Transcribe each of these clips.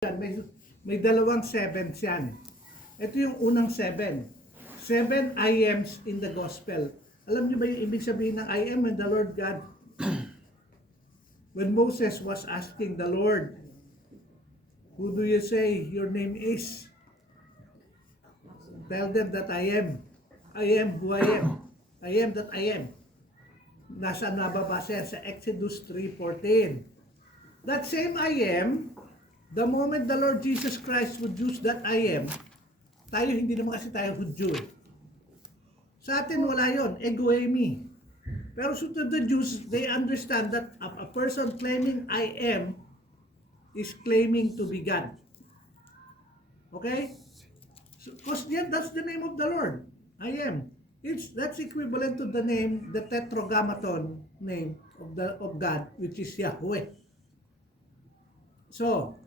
May dalawang sevens yan. Ito yung unang seven. 7 I ams in the gospel. Alam niyo ba yung ibig sabihin ng I am when the Lord God, when Moses was asking the Lord, who do you say your name is? Tell them that I am. I am who I am. I am that I am. Nasaan nababasa yan? Sa Exodus 3:14. That same I am, the moment the Lord Jesus Christ would use that I am, tayo hindi naman kasi tayo Hudyo. Sa atin wala yon, ego eimi. Pero so to the Jews, they understand that a person claiming I am is claiming to be God. Okay? Because that's the name of the Lord. I am. That's equivalent to the name, the tetragrammaton name of God, which is Yahweh. So,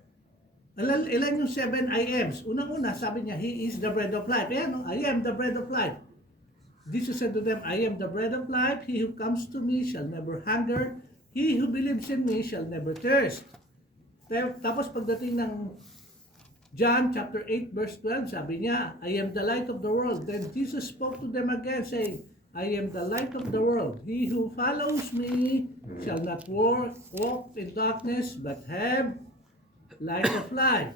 ilan yung 7 I ams? Unang-una, sabi niya, He is the bread of life. Ayan, no? I am the bread of life. Jesus said to them, I am the bread of life. He who comes to me shall never hunger. He who believes in me shall never thirst. Tapos pagdating ng John chapter 8 verse 12, sabi niya, I am the light of the world. Then Jesus spoke to them again saying, I am the light of the world. He who follows me shall not walk in darkness, but have light of life.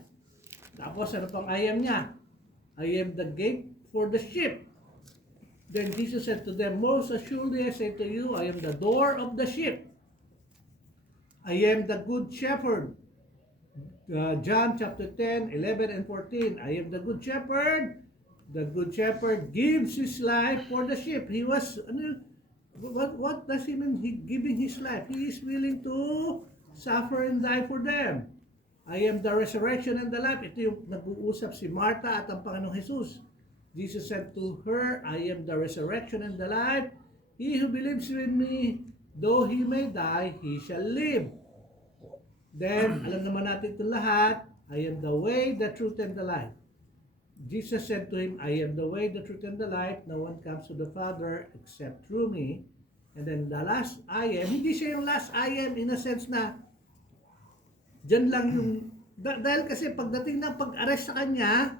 Tapos ano pang I am niya? I am the gate for the sheep. Then Jesus said to them, most assuredly I say to you, I am the door of the sheep. I am the good shepherd. John chapter 10, 11 and 14. I am the good shepherd. The good shepherd gives his life for the sheep. He was, what does he mean? He giving his life. He is willing to suffer and die for them. I am the resurrection and the life. Ito yung nag-uusap si Martha at ang Panginoong Jesus. Jesus said to her, I am the resurrection and the life. He who believes in me, though he may die, he shall live. Then, alam naman natin ito lahat, I am the way, the truth, and the life. Jesus said to him, I am the way, the truth, and the life. No one comes to the Father except through me. And then the last I am, hindi siya yung last I am in a sense na dyan lang yung, dahil kasi pagdating ng pag-arrest sa kanya,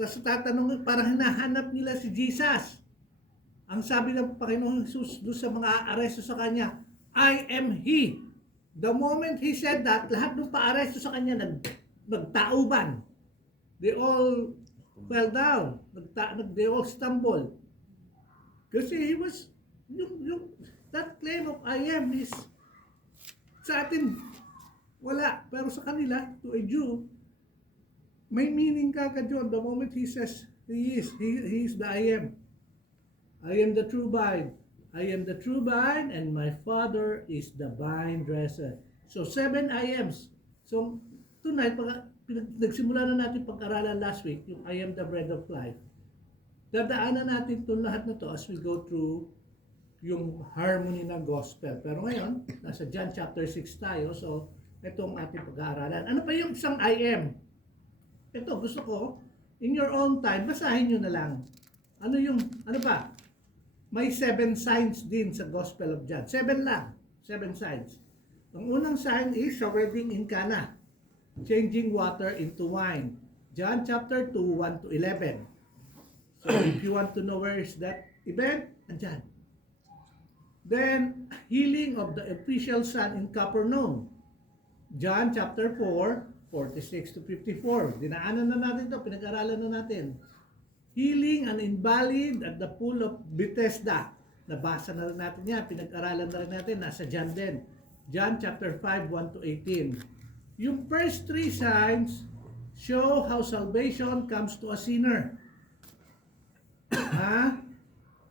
sa tatanong, parang hinahanap nila si Jesus. Ang sabi ng Panginoong Jesus doon sa mga aresto sa kanya, I am He. The moment He said that, lahat ng pa-aresto sa kanya nagtauban. They all fell down. They all stumbled. Kasi He was, that claim of I am is, sa atin, wala. Pero sa kanila, to a Jew, may meaning kagad yun. The moment He says, He is the I am. I am the true vine. I am the true vine and my Father is the vine dresser. So 7 I ams. So tonight, nagsimula na natin pag-aralan last week, yung I am the bread of life. Dadaanan natin itong lahat na to as we go through yung harmony ng gospel. Pero ngayon, nasa John chapter 6 tayo. So itong ating pag-aaralan. Ano pa yung isang I am? Ito, gusto ko, in your own time, basahin nyo na lang. Ano pa? May 7 signs din sa Gospel of John. 7 lang. 7 signs. Ang unang sign is sa wedding in Cana. Changing water into wine. John chapter 2, 1 to 11. So if you want to know where is that event, andyan. Then, healing of the official son in Capernaum. John chapter 4, 46 to 54. Dinaanan na natin ito, pinag-aralan na natin. Healing an invalid at the pool of Bethesda. Nabasa na rin natin yan, pinag-aralan na rin natin, nasa John din. John chapter 5, 1 to 18. Yung first 3 signs show how salvation comes to a sinner.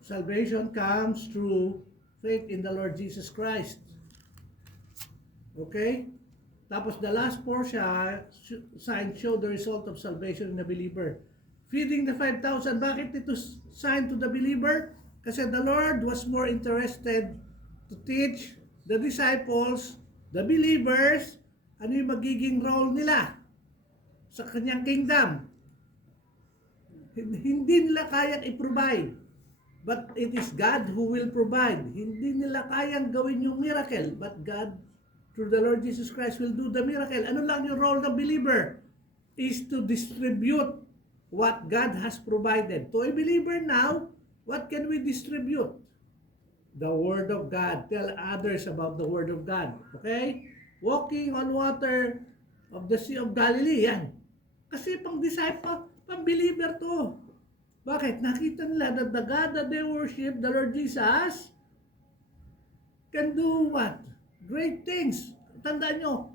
Salvation comes through faith in the Lord Jesus Christ. Okay? Tapos the last 4 signs show the result of salvation in the believer. Feeding the 5,000, bakit ito sign to the believer? Kasi the Lord was more interested to teach the disciples, the believers, ano yung magiging role nila sa kanyang kingdom. Hindi nila kayang i-provide, but it is God who will provide. Hindi nila kayang gawin yung miracle, but God through the Lord Jesus Christ will do the miracle. Ano lang yung role ng believer? Is to distribute what God has provided. To a believer now, what can we distribute? The Word of God. Tell others about the Word of God. Okay? Walking on water of the Sea of Galilee. Yan. Kasi pang disciple, pang believer to. Bakit? Nakita nila that the God that they worship, the Lord Jesus, can do what? Great things. Tandaan nyo,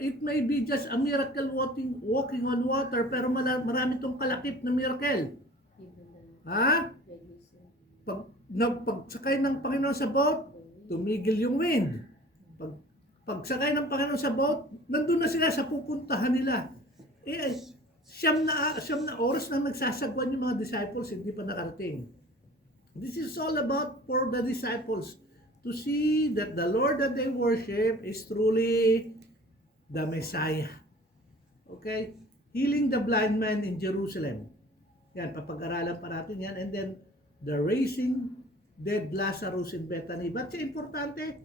it may be just a miracle walking on water, pero marami itong kalakip na miracle. Ha? Pagsakay ng Panginoon sa boat, tumigil yung wind. Pagsakay ng Panginoon sa boat, nandun na sila sa pupuntahan nila. Siyam na oras na nagsasagwan yung mga disciples, hindi pa nakarating. This is all about for the disciples to see that the Lord that they worship is truly the Messiah. Okay? Healing the blind man in Jerusalem. Yan, papag-aralan pa natin yan. And then, the raising dead Lazarus in Bethany. But siya importante,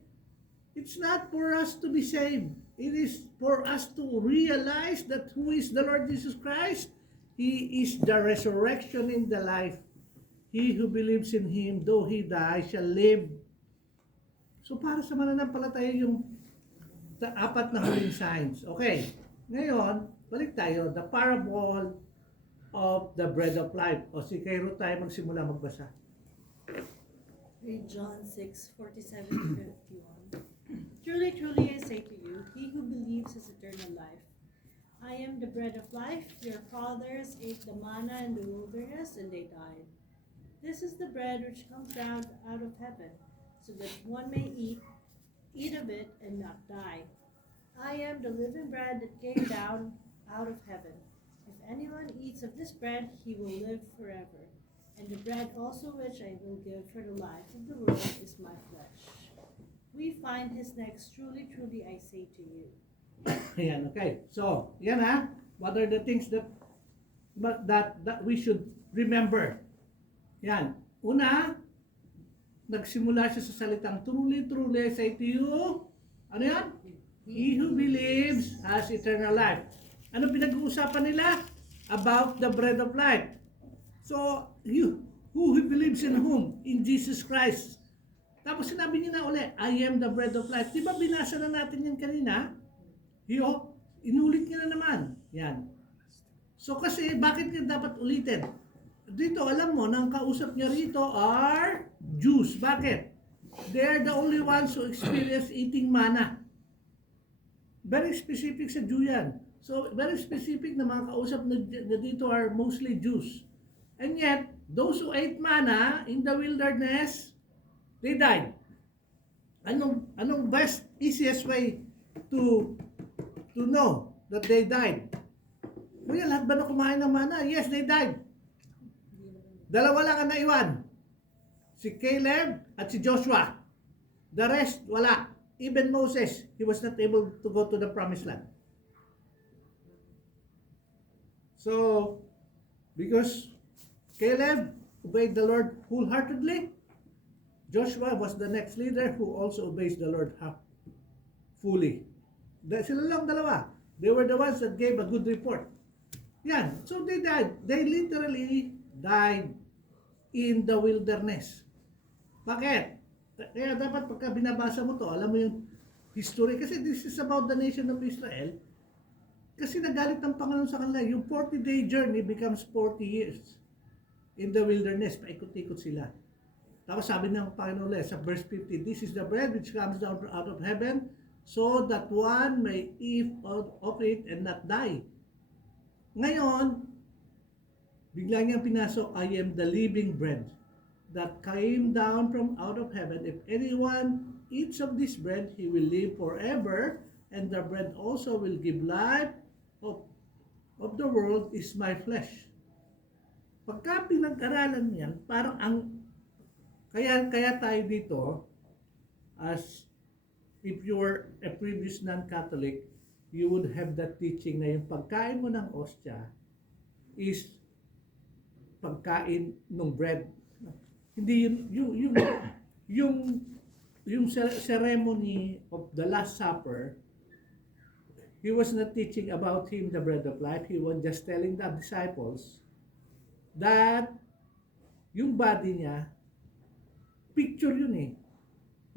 it's not for us to be saved. It is for us to realize that who is the Lord Jesus Christ? He is the resurrection in the life. He who believes in Him, though he die, shall live. So para sa mananampalataya yung apat na huling signs. Okay, ngayon, balik tayo. The parable of the bread of life. O si Cairo tayo magsimula magbasa. Read John 6:47-51. Truly, truly, I say to you, he who believes has eternal life. I am the bread of life. Your fathers ate the manna in the wilderness, and they died. This is the bread which comes down out of heaven, so that one may eat of it and not die. I am the living bread that came down out of heaven. If anyone eats of this bread, he will live forever. And the bread also which I will give for the life of the world is my flesh. We find his next, truly, truly, I say to you. Ayan, okay. So, yan ha. What are the things that we should remember? Yan. Una, nagsimula siya sa salitang truly, truly, I say to you. Ano yan? He who believes has eternal life. Ano pinag-uusapan nila? About the bread of life. So, who believes in whom? In Jesus Christ. Tapos sinabi niya na uli, I am the bread of life. Di ba binasa na natin yan kanina? Inulit niya na naman. Yan. So kasi, bakit niya dapat ulitin? Dito, alam mo, nang kausap niya rito are Jews. Bakit? They are the only ones who experience eating manna. Very specific sa Jew yan. So, very specific na mga kausap na dito are mostly Jews. And yet, those who ate manna in the wilderness, they died. Anong best, easiest way to know that they died? Kuya, lahat ba na kumain ng manna? Yes, they died. Dalawa lang ang naiwan. Si Caleb at si Joshua. The rest, wala. Even Moses, he was not able to go to the promised land. So, because Caleb obeyed the Lord wholeheartedly, Joshua was the next leader who also obeys the Lord fully. Sila lang dalawa. They were the ones that gave a good report. Yan. So they died. They literally died in the wilderness. Bakit? Kaya dapat pagka binabasa mo to, alam mo yung history. Kasi this is about the nation of Israel. Kasi nagalit ng Panginoon sa kanila. Yung 40-day journey becomes 40 years. In the wilderness, paikot-ikot sila. Tapos sabi ng Panginoon sa verse 50, this is the bread which comes down out of heaven, so that one may eat of it and not die. Ngayon, bigla niyang pinasok, I am the living bread that came down from out of heaven. If anyone eats of this bread, he will live forever, and the bread also will give life of the world is my flesh. Pagka pinag-aralan yan, parang kaya tayo dito, as if you were a previous non-Catholic, you would have that teaching na yung pagkain mo ng ostya is pagkain ng bread. Hindi yung yung ceremony of the Last Supper, he was not teaching about him the bread of life. He was just telling the disciples that yung body niya, picture yun eh,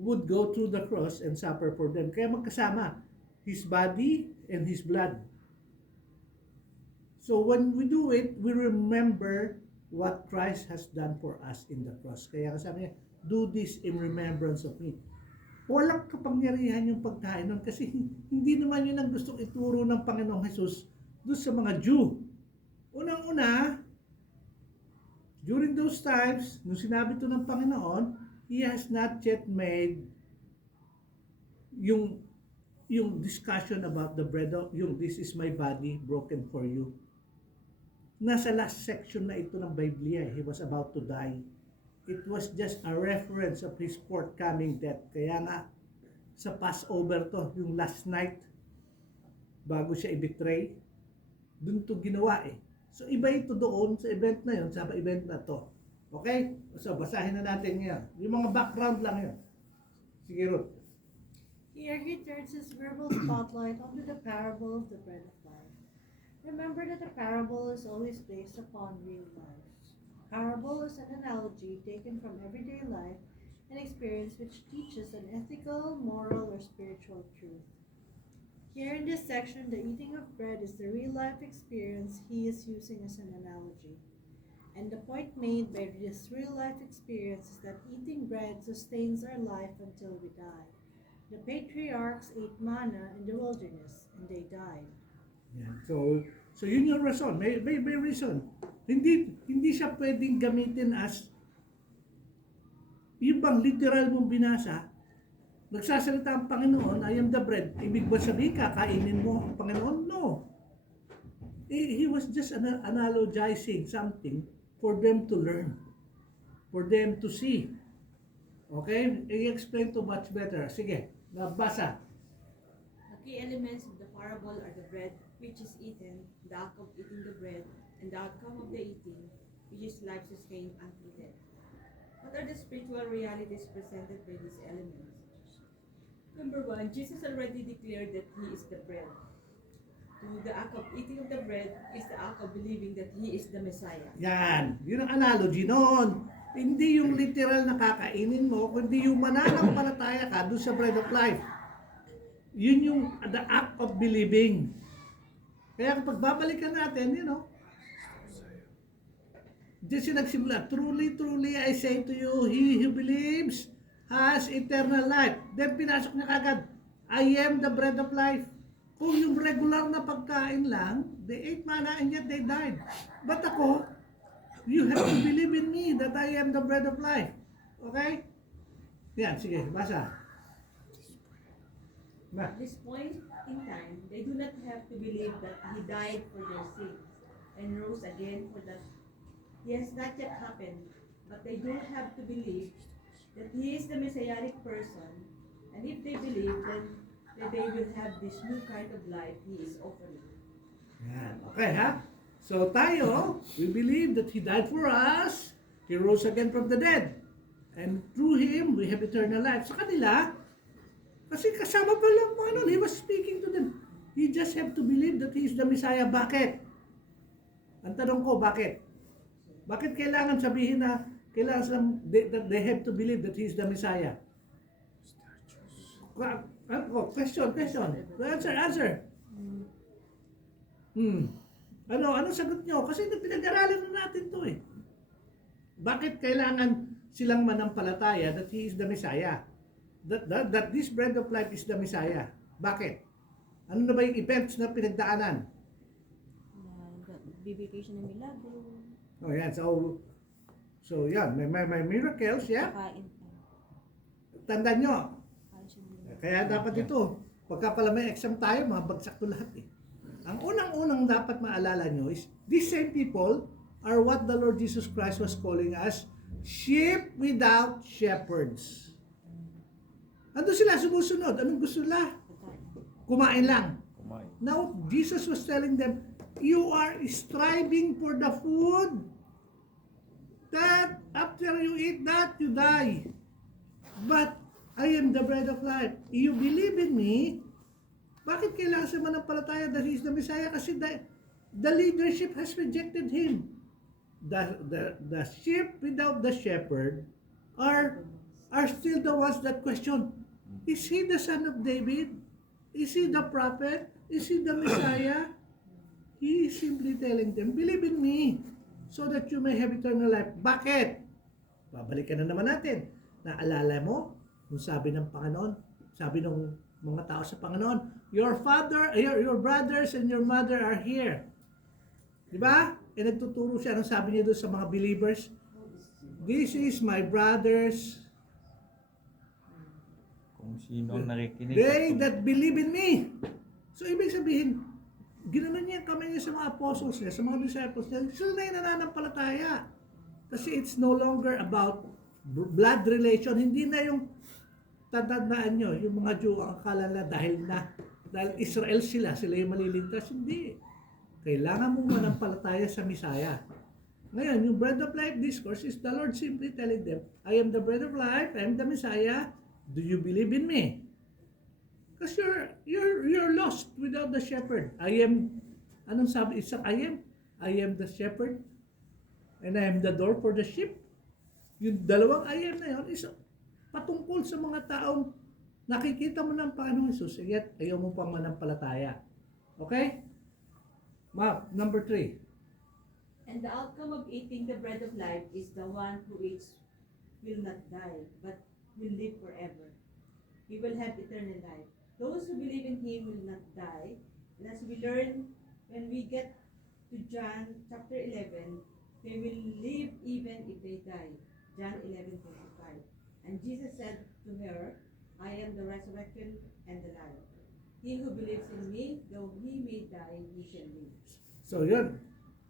would go through the cross and suffer for them. Kaya magkasama, his body and his blood. So when we do it, we remember what Christ has done for us in the cross. Kaya sabi niya, do this in remembrance of me. Walang kapangyarihan yung pagkain nun kasi hindi naman yun ang gustong ituro ng Panginoong Jesus doon sa mga Jew. Unang-una, during those times, nung sinabi ito ng Panginoon, He has not yet made yung discussion about the bread of, yung this is my body broken for you. Nasa last section na ito ng Biblia, he was about to die. It was just a reference of his forthcoming death. Kaya nga, sa Passover to, yung last night, bago siya i-betray, dun to ginawa eh. So iba ito doon sa event na yun, sa event na to. Okay? So basahin na natin ngayon. Yung mga background lang yun. Sige, Ruth. Here he turns his verbal spotlight onto the parable of the bread of life. Remember that a parable is always based upon real life. Parable is an analogy taken from everyday life and experience which teaches an ethical, moral, or spiritual truth. Here in this section, the eating of bread is the real-life experience he is using as an analogy. And the point made by this real-life experience is that eating bread sustains our life until we die. The patriarchs ate manna in the wilderness, and they died. Yeah. So yun yung reason. May reason. Hindi siya pwedeng gamitin as yung bang literal mong binasa, nagsasalita ang Panginoon, I am the bread. Ibig ba sabihin, kakainin mo ang Panginoon? No. He was just analogizing something for them to learn, for them to see. Okay? I-explain to much better. Sige, nabasa. The key elements of the parable are the bread which is eaten, the act of eating the bread, and the outcome of the eating, which is life sustained until death. What are the spiritual realities presented by these elements? Number one, Jesus already declared that He is the bread. Two, the act of eating of the bread is the act of believing that He is the Messiah. Yan. Yun ang analogy noon. Hindi yung literal na kakainin mo, kundi yung mananampalataya ka doon sa bread of life. Yun yung the act of believing. Kaya kapag babalikan natin, diyan siya nagsimula, truly, truly, I say to you, he who believes has eternal life. Then pinasok niya kagad, I am the bread of life. Kung yung regular na pagkain lang, they ate manna and yet they died. But ako, you have to believe in me that I am the bread of life. Okay? Yan, sige, basa. At this point in time, they do not have to believe that He died for their sins and rose again for that. He has not yet happened, but they do have to believe that He is the messianic person, and if they believe, then they will have this new kind of life He is offering. Yan. Okay, ha? So tayo, we believe that He died for us, He rose again from the dead, and through Him, we have eternal life. Sa kanila, kasi kasama pa lang po, He was speaking to them. You just have to believe that He is the Messiah. Bakit? Ang tanong ko, bakit? Bakit kailangan sabihin na kailangan silang, that they have to believe that He is the Messiah? Question. Answer. Ano sagot nyo? Kasi pinag-aralan na natin to eh. Bakit kailangan silang manampalataya that He is the Messiah? That this bread of life is the Messiah. Bakit? Ano na ba yung events na pinagdaanan? Bibigay siya ng milagro. Oh, yan. So yan. May miracles, yeah? Kakain pa. Tandaan nyo. Kakain siya ng milagro. Kaya dapat ito, pagka pala may exam tayo, mabagsak to lahat eh. Ang unang-unang dapat maalala nyo is, these same people are what the Lord Jesus Christ was calling us, sheep without shepherds. Ano sila sumusunod? Anong gusto nila? Kumain lang. Now, Jesus was telling them, you are striving for the food that after you eat that, you die. But I am the bread of life. You believe in me. Bakit kailangan siya manampalataya that He is the Messiah? Kasi the leadership has rejected Him. The sheep without the shepherd are still the ones that question, is He the son of David? Is He the prophet? Is He the Messiah? He is simply telling them, believe in me so that you may have eternal life. Bakit? Babalikan na naman natin. Naalala mo, kung sabi ng Panginoon, sabi ng mga tao sa Panginoon, your brothers and your mother are here. Di ba? E nagtuturo siya, anong sabi niya doon sa mga believers? This is my brothers, Kung sino ang nakikinig. they that believe in me. So, ibig sabihin, ginanon niya kamay niya sa mga apostles niya, sa mga disciples niya, sila na yung nananampalataya. Kasi it's no longer about blood relation. Hindi na yung tatandaan nyo, yung mga Jew ang akala na dahil Israel sila yung maliligtas. Hindi. Kailangan mong manampalataya sa Messiah. Ngayon, yung bread of life discourse is the Lord simply telling them, I am the bread of life, I am the Messiah, do you believe in me? Because you're lost without the shepherd. I am, anong sabi? I am the shepherd and I am the door for the sheep. Yung dalawang I am na yun is patungkol sa mga taong nakikita mo ng Panginoon Jesus, yet ayaw mo pang manampalataya. Okay? Number 3. And the outcome of eating the bread of life is the one who eats will not die, but will live forever. He will have eternal life. Those who believe in Him will not die. And as we learn, when we get to John chapter 11, they will live even if they die. John 11:25. And Jesus said to her, I am the resurrection and the life. He who believes in me, though he may die, he shall live. So yun.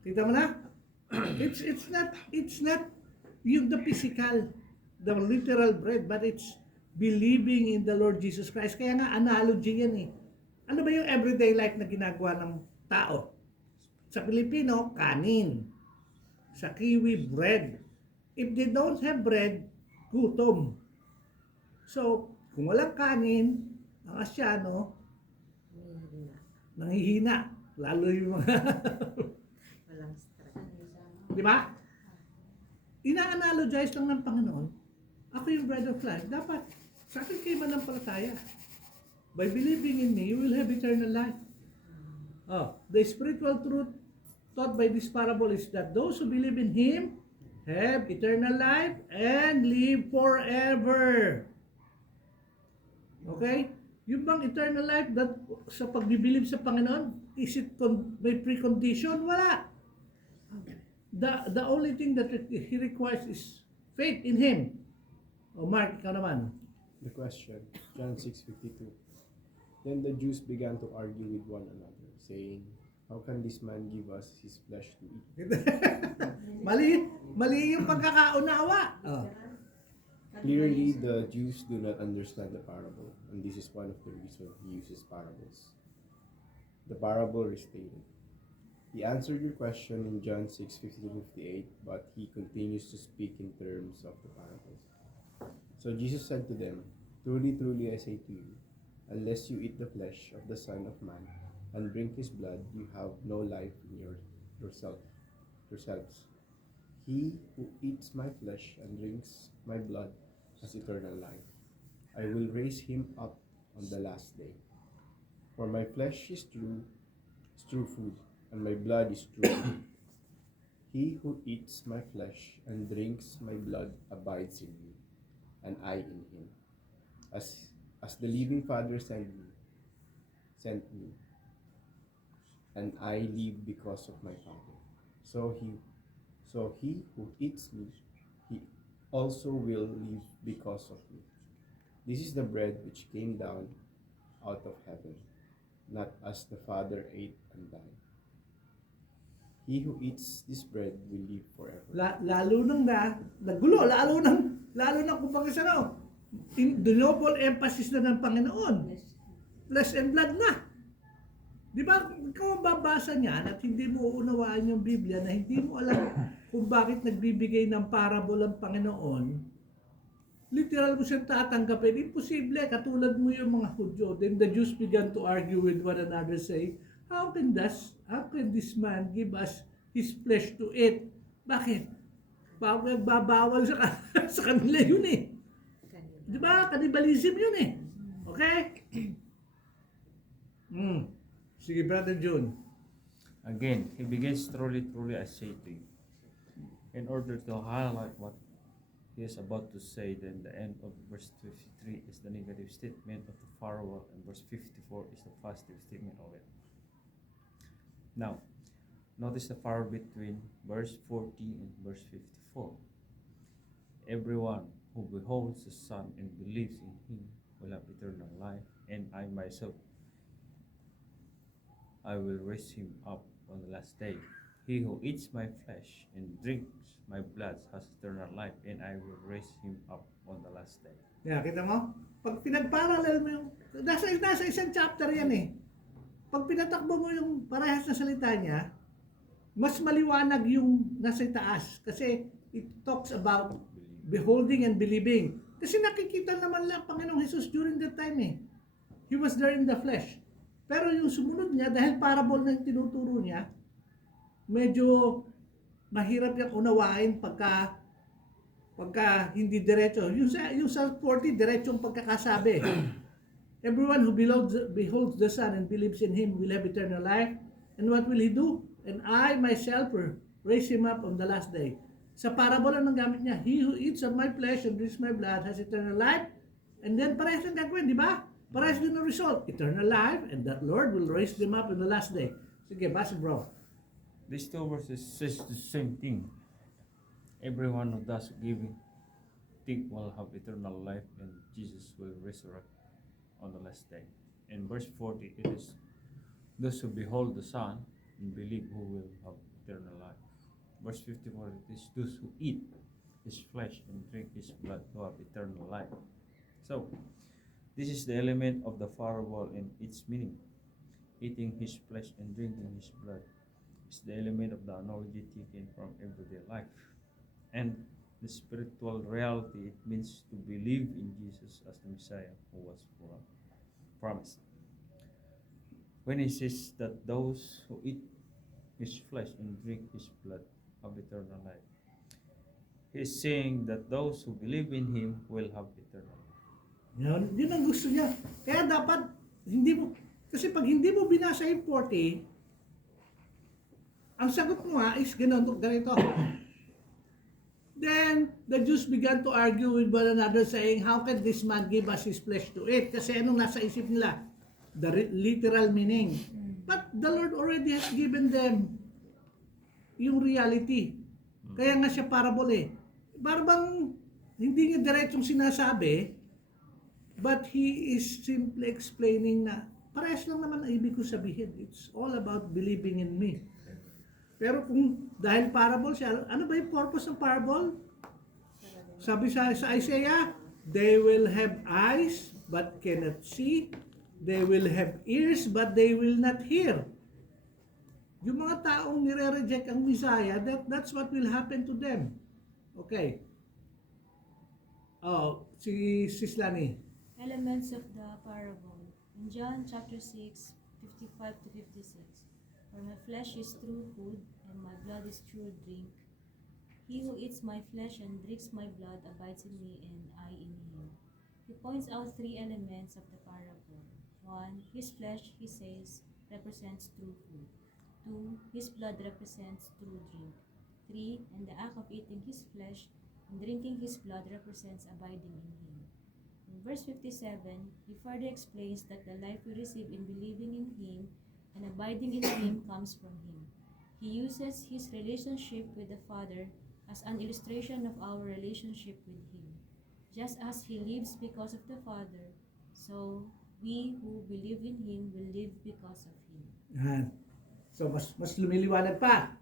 Kita mo na? It's not yung the physical, the literal bread, but it's believing in the Lord Jesus Christ. Kaya nga analogy yan eh. Ano ba yung everyday life na ginagawa ng tao? Sa Pilipino, kanin. Sa Kiwi, bread. If they don't have bread, gutom. So, kung walang kanin, ang Asyano, nanghihina. Lalo yung mga Walang stress. di ba? Ina-analogize lang ng Panginoon, ako yung bread of life. Dapat, sa akin kayo manampalataya. By believing in me, you will have eternal life. Oh, the spiritual truth taught by this parable is that those who believe in Him have eternal life and live forever. Okay? Yung bang eternal life that sa pagbibilib sa Panginoon, is it may precondition? Wala. The only thing that He requires is faith in Him. O Mark, ikaw naman. The question, John 6:52. Then the Jews began to argue with one another, saying, how can this man give us his flesh to eat? mali yung pagkakaunawa. Oh. Clearly, the Jews do not understand the parable, and this is one of the reasons he uses parables. The parable restated. He answered your question in John 6:52-58, but he continues to speak in terms of the parables. So Jesus said to them, truly, truly, I say to you, unless you eat the flesh of the Son of Man and drink his blood, you have no life in yourselves. He who eats my flesh and drinks my blood has eternal life. I will raise him up on the last day. For my flesh is true food, and my blood is true food. He who eats my flesh and drinks my blood abides in me, and I in him. As the living Father sent me, and I live because of my Father. So he who eats me, he also will live because of me. This is the bread which came down out of heaven, not as the Father ate and died. He who eats this bread will live forever. Lalo nang nagulo, lalo nang kumbaga sa the noble emphasis na ng Panginoon. Flesh and blood na. Di ba, ikaw ang babasa niyan at hindi mo uunawaan yung Biblia na hindi mo alam kung bakit nagbibigay ng parable ang Panginoon, literal mo siyang tatanggapin. Imposible, katulad mo yung mga Hudyo. Then the Jews began to argue with one another, saying, how can this man give us his flesh to eat? Bakit? Babawal sa kanila yun eh. Di ba? Cannibalism yun eh. Okay? Sige, Brother June. Again, he begins, truly, truly, I say to you. In order to highlight what he is about to say, then the end of verse 53 is the negative statement of the parable, and verse 54 is the positive statement of it. Now, notice the parallel between verse 40 and verse 54. Everyone who beholds the Son and believes in him will have eternal life, and I myself, I will raise him up on the last day. He who eats my flesh and drinks my blood has eternal life, and I will raise him up on the last day. Yeah, kita mo? Pag pinag-parallel mo yung, nasa isang chapter yan eh. Pag pinatakbo mo yung parehas na salita niya, mas maliwanag yung nasa itaas. Kasi it talks about beholding and believing. Kasi nakikita naman lang Panginoong Jesus during that time eh. He was there in the flesh. Pero yung sumunod niya, dahil parable na yung tinuturo niya, medyo mahirap yung unawain pagka hindi diretso. Yung sa 40, diretsong pagkakasabi. Everyone who beholds the Son and believes in Him will have eternal life. And what will He do? And I myself will raise Him up on the last day. Sa parable ang gamit niya, he who eats of my flesh and drinks my blood has eternal life. And then parehas ang gagawin, di ba? Parehas din ang result. Eternal life, and that Lord will raise them up on the last day. Sige, basa bro. These two verses says the same thing. Everyone who does giving think will have eternal life, and Jesus will resurrect on the last day. In verse 40, it is those who behold the Son and believe who will have eternal life. Verse 54, it is those who eat His flesh and drink His blood who have eternal life. So, this is the element of the parable in its meaning. Eating His flesh and drinking His blood is the element of the analogy taken from everyday life. And the spiritual reality, it means to believe in Jesus as the Messiah who was promised. When he says that those who eat His flesh and drink His blood have eternal life, he is saying that those who believe in Him will have eternal life. Yun ang gusto niya. Kaya dapat, kasi pag hindi mo binasa yung 40, ang sagot mo nga is ganito. Then, the Jews began to argue with one another saying, how can this man give us his flesh to eat? Kasi anong nasa isip nila? The literal meaning. But the Lord already has given them yung reality. Kaya nga siya parable eh. Barbang hindi niya diretsong sinasabi, but He is simply explaining na parehas lang naman ang ibig ko sabihin. It's all about believing in me. Pero kung dahil parable siya, ano ba yung purpose ng parable? Sabi sa Isaiah, they will have eyes but cannot see. They will have ears but they will not hear. Yung mga taong nire-reject ang Messiah, that's what will happen to them. Okay. Oh, si Lani. Elements of the parable. In John chapter 6, 55 to 56. For my flesh is true food, and my blood is true drink. He who eats my flesh and drinks my blood abides in me, and I in him. He points out three elements of the parable. 1. His flesh, he says, represents true food. 2. His blood represents true drink. 3. And the act of eating his flesh and drinking his blood represents abiding in him. In verse 57, he further explains that the life we receive in believing in him and abiding in him comes from him. He uses his relationship with the Father as an illustration of our relationship with him. Just as he lives because of the Father, so we who believe in him will live because of him. Yan. So, mas lumiliwanag pa.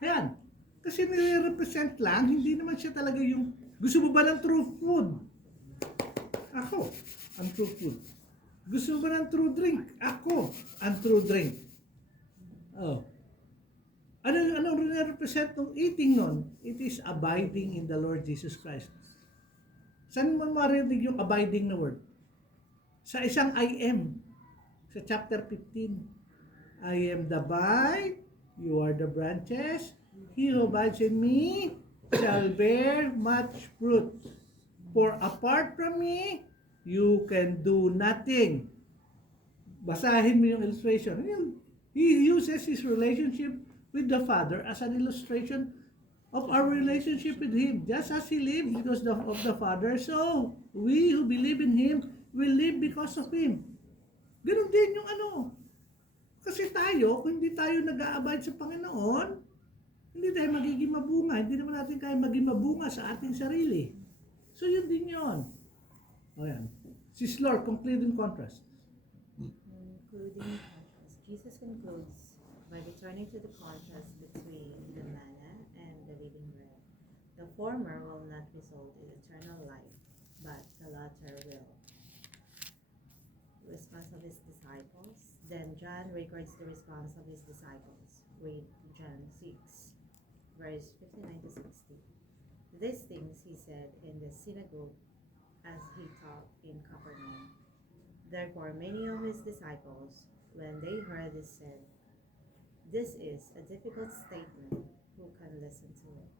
Ayan. Kasi nire-represent lang, hindi naman siya talaga yung, gusto mo ba ng true food? Ako, ang true food. Gusto mo ba ng true drink? Ako, ang true drink. Oh. Ano nire-represent ng eating nun? It is abiding in the Lord Jesus Christ. Saan mo marinig yung abiding na word? Sa isang I am. Sa chapter 15. I am the vine, you are the branches. He who abides in me shall bear much fruit. For apart from me, you can do nothing. Basahin mo yung illustration. He uses his relationship with the Father as an illustration of our relationship with Him. Just as He lived because of the Father, so we who believe in Him will live because of Him. Ganun din yung ano. Kasi tayo, kung hindi tayo nag-a-abide sa Panginoon, hindi tayo magiging mabunga. Hindi naman natin kaya maging mabunga sa ating sarili. So yun din yun. O yan. Sis Lord, concluding contrast. Concluding contrast. Jesus concludes by returning to the contrast between the manna and the living bread. The former will not result in eternal life, but the latter will. Response of his disciples. Then John records the response of his disciples. Read John 6, verse 59 to 60. These things he said in the synagogue as he taught in Capernaum. Therefore many of his disciples, when they heard this, said, "This is a difficult statement. Who can listen to it?"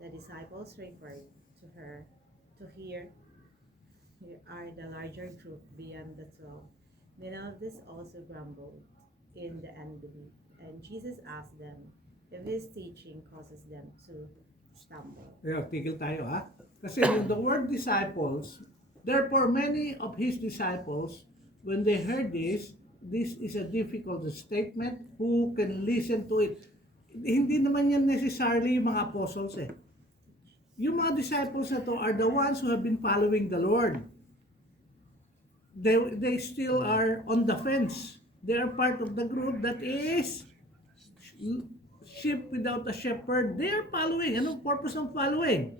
The disciples referred to her to hear. Here are the larger group beyond the 12. Many of these also grumbled in the unbelief, and Jesus asked them if his teaching causes them to stumble. Yeah, tigil tayo ha. Kasi yung the word disciples, therefore many of his disciples, when they heard this is a difficult statement. Who can listen to it? Hindi naman yan necessarily yung mga apostles eh. Yung mga disciples na to are the ones who have been following the Lord. They still are on the fence. They are part of the group that is sheep without a shepherd. They are following. Anong purpose ng following?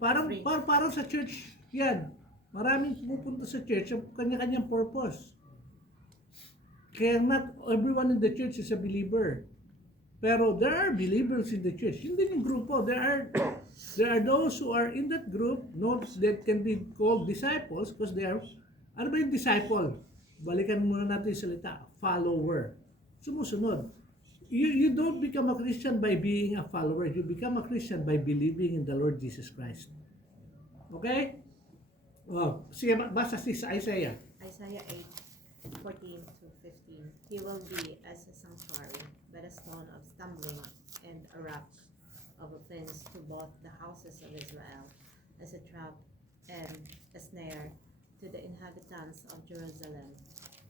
Parang sa church yan. Maraming pupunta sa church ang kanya-kanyang purpose. Kaya not everyone in the church is a believer. Pero there are believers in the church. Yun din yung grupo. There are those who are in that group, not that can be called disciples, because they are, ano ba yung disciple? Balikan muna natin yung salita, follower. Sumusunod. You don't become a Christian by being a follower. You become a Christian by believing in the Lord Jesus Christ. Okay? Oh, sige, basta si Isaiah. Isaiah 8:14 to 15. He will be as a sanctuary, but a stone of stumbling and a rock of offense to both the houses of Israel, as a trap and a snare to the inhabitants of Jerusalem.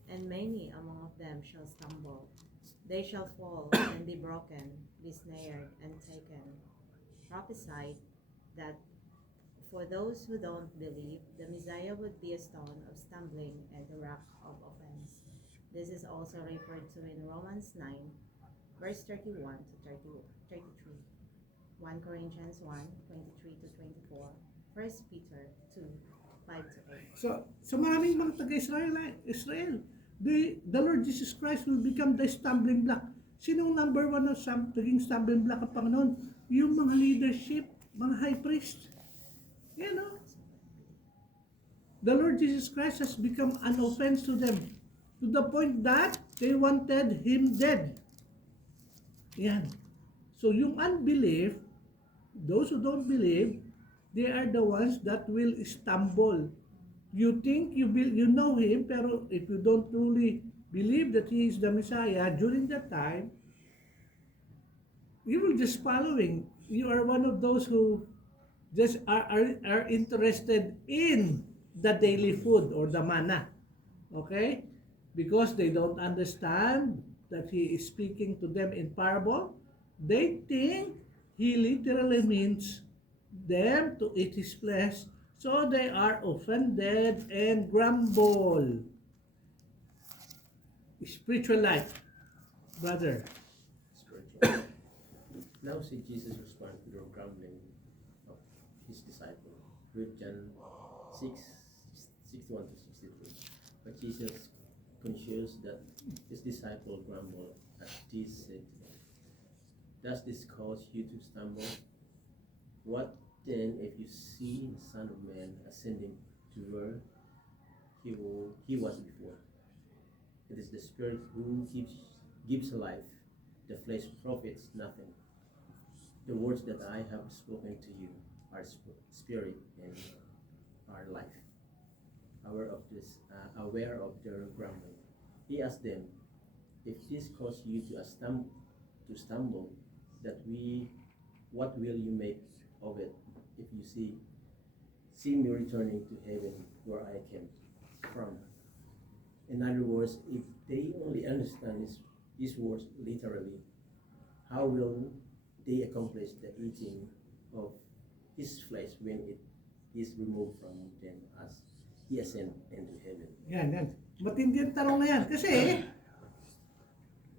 And many among them shall stumble. They shall fall and be broken, be snared and taken. Prophesied that for those who don't believe, the Messiah would be a stone of stumbling and a rock of offense. This is also referred to in Romans 9, verse 31 to 33, 1 Corinthians 1, 23 to 24, 1 Peter 2, 5 to 8. So maraming mga taga-Israel, the Lord Jesus Christ will become the stumbling block. Sinong number one na naging stumbling block ang Panginoon? Yung mga leadership, mga high priest. You know? The Lord Jesus Christ has become an offense to them, to the point that they wanted Him dead. Yan. So yung unbelief, those who don't believe, they are the ones that will stumble. You think you know Him, pero if you don't truly believe that He is the Messiah during that time, you will just following. You are one of those who just are interested in the daily food or the manna. Okay? Because they don't understand that He is speaking to them in parable. They think He literally means them to eat His flesh. So they are offended and grumble. Spiritual life, brother. Spiritual. Now see Jesus respond to their grumbling of his disciple. Read John 6:61 to 63. But Jesus, conscious that his disciple grumbled at this, said to them, "Does this cause you to stumble? What Then if you see the Son of Man ascending to where he was before, it is the Spirit who gives life. The flesh profits nothing. The words that I have spoken to you are spirit and are life. Aware of their grumbling, he asked them, "If this cause you to stumble, what will you make of it? If you see me returning to heaven where I came from." In other words, if they only understand his words literally, how will they accomplish the eating of his flesh when it is removed from them as he ascend into heaven? Yan. Matindi ang tanong na yan. Kasi,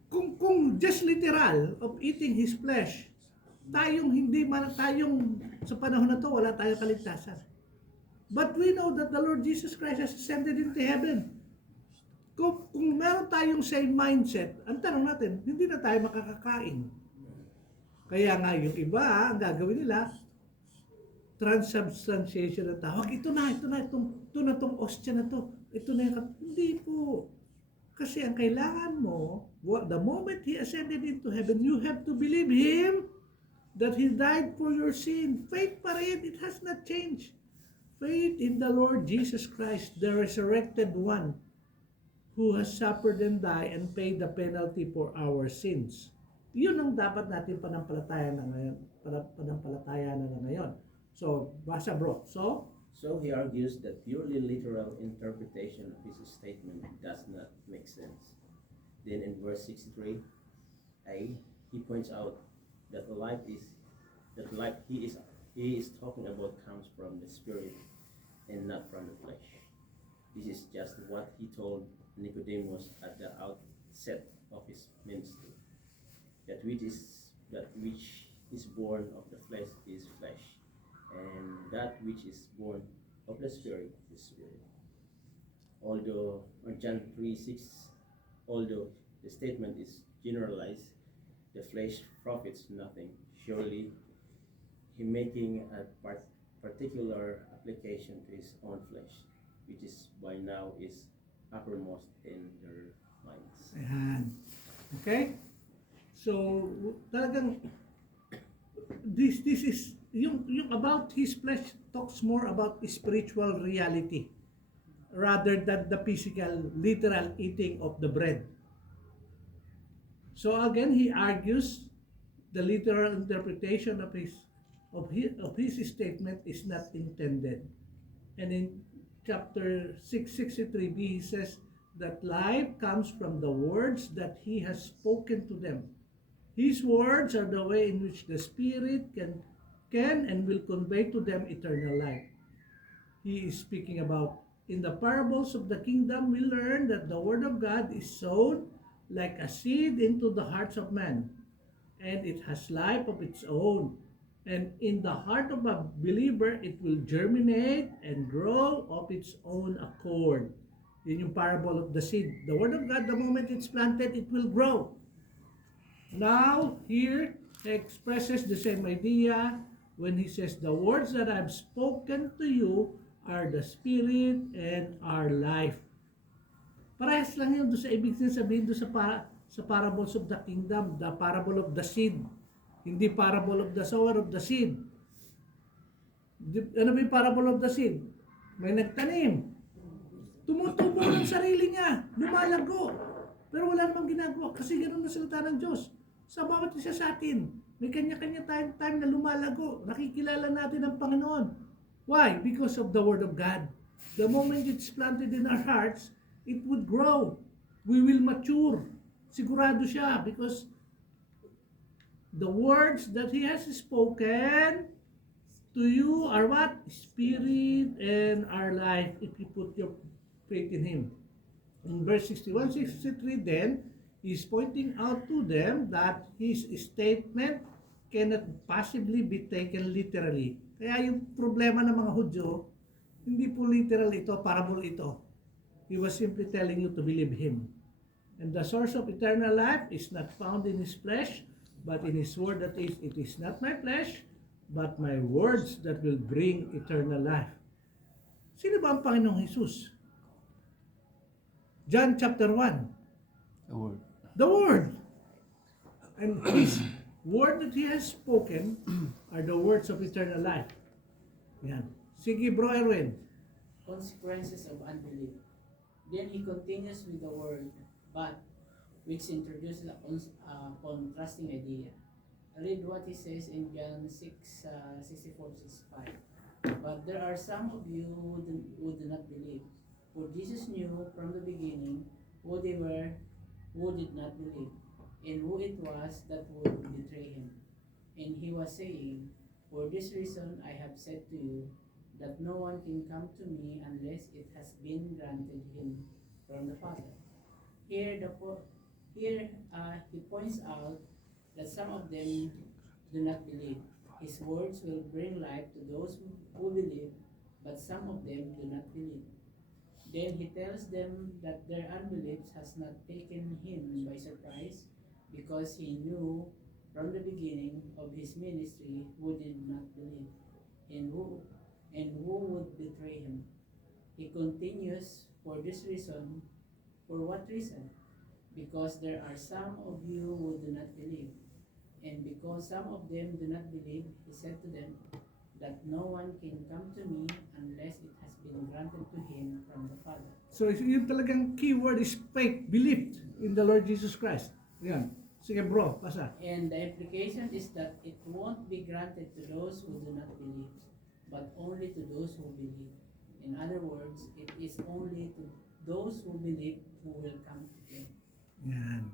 kung just literal of eating his flesh, tayong sa panahon na to, wala tayong kaligtasan. But we know that the Lord Jesus Christ has ascended into heaven. Kung meron tayong same mindset, ang tanong natin, hindi na tayo makakakain. Kaya nga yung iba, ang gagawin nila, transubstantiation na tawag. Ito na itong ostya na to. Ito na yung, hindi po. Kasi ang kailangan mo, the moment He ascended into heaven, you have to believe Him that He died for your sin. Faith pa rin, it has not changed. Faith in the Lord Jesus Christ, the resurrected one, who has suffered and died and paid the penalty for our sins. Yun ang dapat natin panampalatayan na ngayon. So, basa bro. So he argues that purely literal interpretation of his statement does not make sense. Then in verse 63a, he points out that the life he is talking about comes from the Spirit and not from the flesh. This is just what he told Nicodemus at the outset of his ministry. That which is born of the flesh is flesh, and that which is born of the Spirit is spirit. Although John 3:6, although the statement is generalized, the flesh profits nothing. Surely he making a particular application to his own flesh, which is by now is uppermost in their minds. Ayan. Okay? So, talagang this is yung about his flesh talks more about spiritual reality rather than the physical literal eating of the bread. So again, he argues the literal interpretation of his statement is not intended. And in chapter 663b, he says that life comes from the words that he has spoken to them. His words are the way in which the Spirit can and will convey to them eternal life. He is speaking about, in the parables of the kingdom, we learn that the word of God is sown like a seed into the hearts of men, and it has life of its own. And in the heart of a believer, it will germinate and grow of its own accord. Yun yung parable of the seed. The word of God, the moment it's planted, it will grow. Now, here, he expresses the same idea when he says, the words that I've spoken to you are the spirit and are life. Parehas lang yun doon sa ibig sabihin doon sa parables of the kingdom, the parable of the seed. Hindi parable of the sower of the seed. Ano ba yung parable of the seed? May nagtanim. Tumutubo ng sarili niya. Lumalago. Pero wala namang ginagawa kasi ganoon na salita ng Diyos. Sa bawat isa sa atin, may kanya-kanya time na lumalago. Nakikilala natin ang Panginoon. Why? Because of the Word of God. The moment it's planted in our hearts, it would grow. We will mature. Sigurado siya because the words that He has spoken to you are what? Spirit and our life if you put your faith in Him. In verse 61, 63 then, He's pointing out to them that His statement cannot possibly be taken literally. Kaya yung problema ng mga Hudyo, hindi po literal ito, parable ito. He was simply telling you to believe Him. And the source of eternal life is not found in His flesh, but in His word that is, it is not my flesh, but my words that will bring eternal life. Sino ba ang Panginoong Jesus? John chapter 1. The word. The Word. And His word that He has spoken are the words of eternal life. Yan. Sige, Bro Erwin. Consequences of unbelief. Then he continues with the word but, which introduces a contrasting idea. Read what he says in John 6:64-65. But there are some of you who do not believe. For Jesus knew from the beginning who they were who did not believe, and who it was that would betray him. And he was saying, for this reason I have said to you, that no one can come to me unless it has been granted him from the Father. Here he points out that some of them do not believe. His words will bring life to those who believe, but some of them do not believe. Then he tells them that their unbelief has not taken him by surprise, because he knew from the beginning of his ministry who did not believe, and who would betray him. He continues, for this reason. For what reason? Because there are some of you who do not believe. And because some of them do not believe, he said to them that no one can come to me unless it has been granted to him from the Father. So yung talagang keyword is faith, believed in the Lord Jesus Christ. Yan. Sige bro, pasa. And the implication is that it won't be granted to those who do not believe, but only to those who believe. In other words, it is only to those who believe who will come to him. Yan.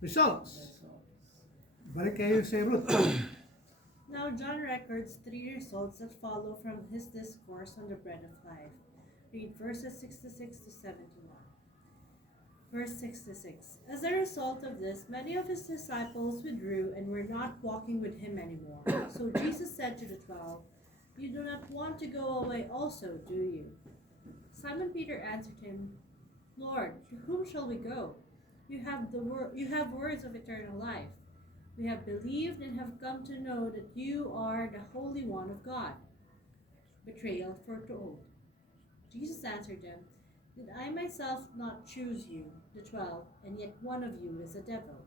Results. That's all. Balik kayo sa Ruth. Now John records 3 results that follow from his discourse on the bread of life. Read verses 66 to 71. Verse 66. As a result of this, many of his disciples withdrew and were not walking with him anymore. So Jesus said to the 12, "You do not want to go away also, do you?" Simon Peter answered him, "Lord, to whom shall we go? You have words of eternal life. We have believed and have come to know that you are the Holy One of God." Betrayal foretold. Jesus answered them, "Did I myself not choose you, the 12, and yet one of you is a devil?"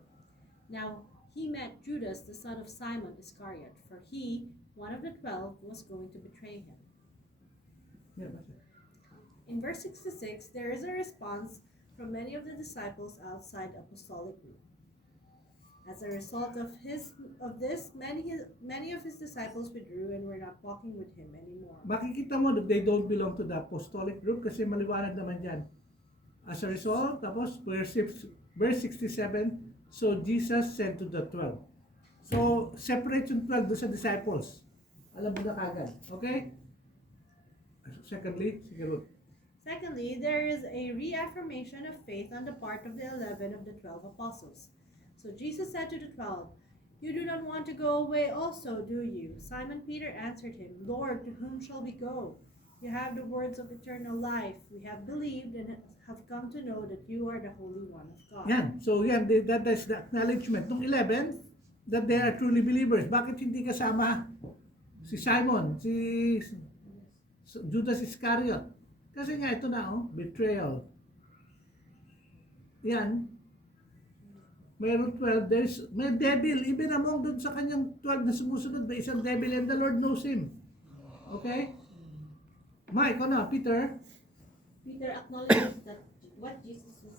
Now he meant Judas, the son of Simon Iscariot, for he, one of the 12, was going to betray him. Yan, pasa. In verse 66, there is a response from many of the disciples outside the apostolic group. As a result of this, many of his disciples withdrew and were not walking with him anymore. Makikita mo that they don't belong to the apostolic group kasi maliwanag naman yan. As a result, tapos verse 67, so Jesus said to the 12. So, separate yung 12 doon sa disciples. Alam mo na kagad. Okay? Secondly, sige Ruth. Secondly, there is a reaffirmation of faith on the part of the 11 of the 12 apostles. So Jesus said to the 12, "You do not want to go away also, do you?" Simon Peter answered him, "Lord, to whom shall we go? You have the words of eternal life. We have believed and have come to know that you are the Holy One of God." Yan. So yan, that is the acknowledgement ng 11 that they are truly believers. Bakit hindi kasama si Simon, si Judas Iscariot? Kasi nga ito na, betrayal. Yan. Mayroon 12, may devil, even among doon sa kanyang 12 na sumusunod, may isang devil and the Lord knows him. Okay? Mike, ikaw na, Peter. Peter acknowledges that what Jesus was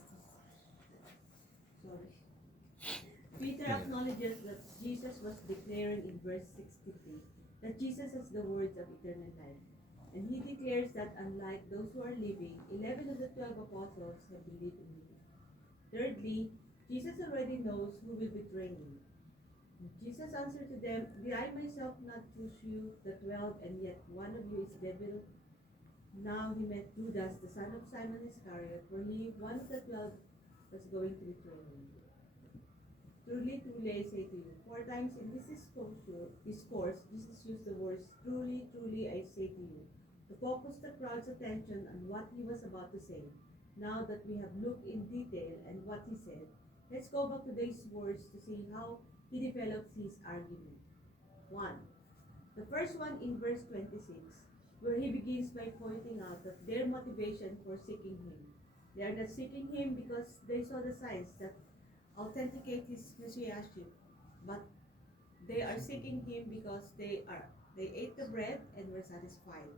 Peter acknowledges that Jesus was declaring in verse 63 that Jesus has the words of eternal life. And he declares that unlike those who are living, 11 of the 12 apostles have believed in him. Thirdly, Jesus already knows who will betray him. Jesus answered to them, "Did I myself not choose you, the 12, and yet one of you is devil?" Now he meant Judas, the son of Simon Iscariot, for he, one of the 12, was going to betray him. Truly, truly, I say to you, 4 times in this discourse, Jesus used the words, "Truly, truly, I say to you," to focus the crowd's attention on what he was about to say. Now that we have looked in detail at what he said, let's go back to these words to see how he develops his argument. 1. The first one in verse 26, where he begins by pointing out that their motivation for seeking him. They are not seeking him because they saw the signs that authenticate his messiahship, but they are seeking him because they ate the bread and were satisfied.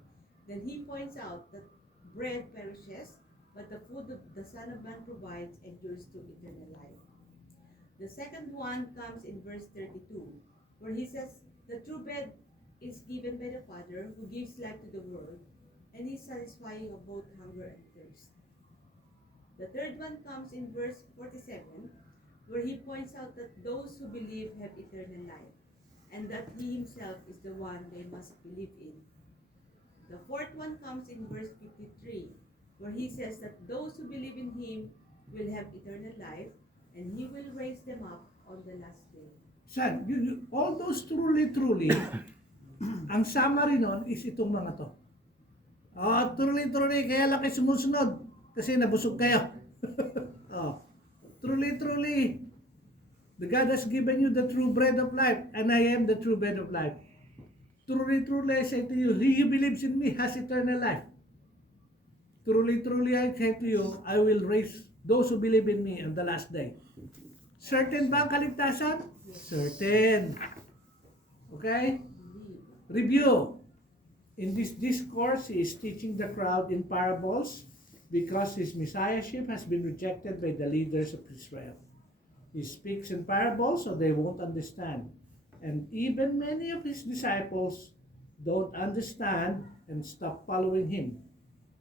Then he points out that bread perishes, but the food of the Son of Man provides endures to eternal life. The second one comes in verse 32, where he says, the true bread is given by the Father, who gives life to the world, and is satisfying of both hunger and thirst. The third one comes in verse 47, where he points out that those who believe have eternal life, and that he himself is the one they must believe in. The fourth one comes in verse 53, where he says that those who believe in him will have eternal life, and he will raise them up on the last day. Son, all those truly, ang summary nun is itong mga to. Truly, kaya lang kayo sumusunod kasi nabusog kayo. Truly, the God has given you the true bread of life, and I am the true bread of life. Truly, I say to you, he who believes in me has eternal life. Truly, I say to you, I will raise those who believe in me on the last day. Certain ba ang kaligtasan? Certain. Okay? Review. In this discourse, he is teaching the crowd in parables because his messiahship has been rejected by the leaders of Israel. He speaks in parables so they won't understand. And even many of his disciples don't understand and stop following him.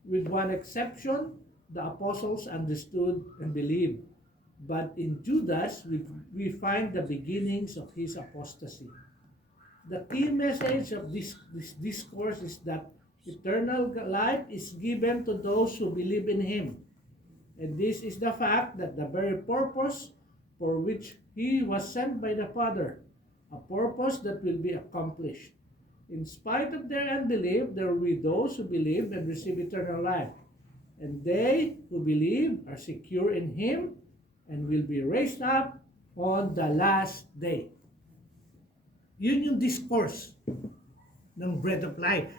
With one exception, the apostles understood and believed. But in Judas, we find the beginnings of his apostasy. The key message of this discourse is that eternal life is given to those who believe in him. And this is the fact that the very purpose for which he was sent by the Father, a purpose that will be accomplished. In spite of their unbelief, there will be those who believe and receive eternal life. And they who believe are secure in him and will be raised up on the last day. Yun yung discourse ng bread of life.